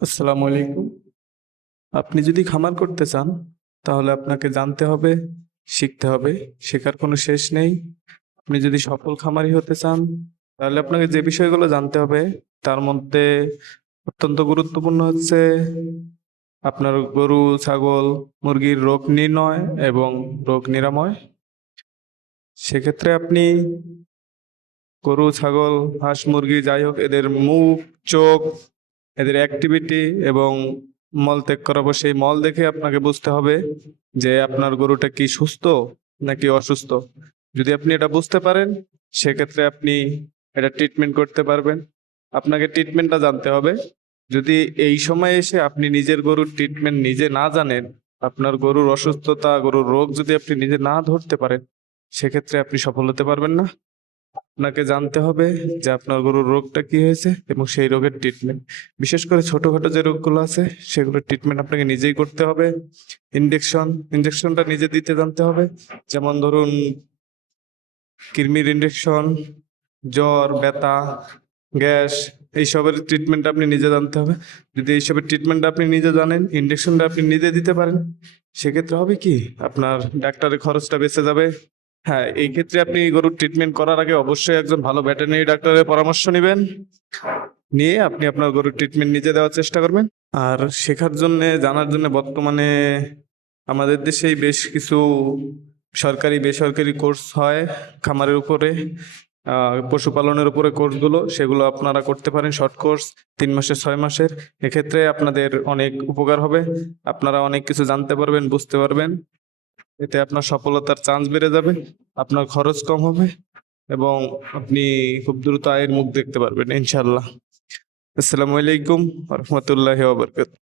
আসসালামু আলাইকুম। আপনি যদি খামার করতে চান, তাহলে আপনাকে জানতে হবে, শিখতে হবে। শেখার কোনো শেষ নেই। আপনি যদি সফল খামারি হতে চান, তাহলে আপনাকে যে বিষয়গুলো জানতে হবে, তার মধ্যে অত্যন্ত গুরুত্বপূর্ণ হচ্ছে আপনার গরু, ছাগল, মুরগির রোগ নির্ণয় এবং রোগ নিরাময়। সেক্ষেত্রে আপনি গরু, ছাগল, হাঁস, মুরগি যাই হোক এদের মুখ, চোখ, এদের অ্যাক্টিভিটি এবং মল ত্যাগ করাবো, সেই মল দেখে আপনাকে বুঝতে হবে যে আপনার গরুটা কি সুস্থ নাকি অসুস্থ। যদি আপনি এটা বুঝতে পারেন, সেক্ষেত্রে আপনি এটা ট্রিটমেন্ট করতে পারবেন। আপনাকে ট্রিটমেন্টটা জানতে হবে। যদি এই সময় এসে আপনি নিজের গরুর ট্রিটমেন্ট নিজে না জানেন, আপনার গরুর অসুস্থতা, গরুর রোগ যদি আপনি নিজে না ধরতে পারেন, সেক্ষেত্রে আপনি সফল হতে পারবেন না। আপনাকে জানতে হবে যে আপনার গরুর রোগটা কি হয়েছে এবং সেই রোগের ট্রিটমেন্ট। বিশেষ করে ছোটখাটো যে রোগগুলো আছে সেগুলোর ট্রিটমেন্ট আপনাকে নিজেই করতে হবে। ইনজেকশনটা নিজে দিতে জানতে হবে। যেমন ধরুন কৃমির ইনজেকশন, জ্বর, ব্যথা, গ্যাস, এইসবের ট্রিটমেন্ট আপনি নিজে জানতে হবে। যদি এইসবের ট্রিটমেন্ট আপনি নিজে জানেন, ইনজেকশনটা আপনি নিজে দিতে পারেন, সেক্ষেত্রে হবে কি আপনার ডাক্তারের খরচটা বেঁচে যাবে। হ্যাঁ, এই ক্ষেত্রে আপনি গরুর ট্রিটমেন্ট করার আগে অবশ্যই একজন ভালো ভেটেরিনারি ডাক্তারের পরামর্শ নেবেন। নিয়ে আপনি আপনার গরুর ট্রিটমেন্ট নিজে দেওয়ার চেষ্টা করবেন। আর শেখার জন্য, জানার জন্য বর্তমানে আমাদের দেশেই বেশ কিছু সরকারি বেসরকারি কোর্স হয় খামারের উপরে, পশুপালনের উপরে কোর্সগুলো, সেগুলো আপনারা করতে পারেন। শর্ট কোর্স 3 মাসের, 6 মাসের। এক্ষেত্রে আপনাদের অনেক উপকার হবে। আপনারা অনেক কিছু জানতে পারবেন, বুঝতে পারবেন। এতে আপনার সফলতার চান্স বেড়ে যাবে, আপনার খরচ কম হবে এবং আপনি খুব দ্রুত আয়ের মুখ দেখতে পারবেন ইনশাল্লাহ। আসসালামু আলাইকুম রহমতুল্লাহি ওয়া বারাকাতুহু।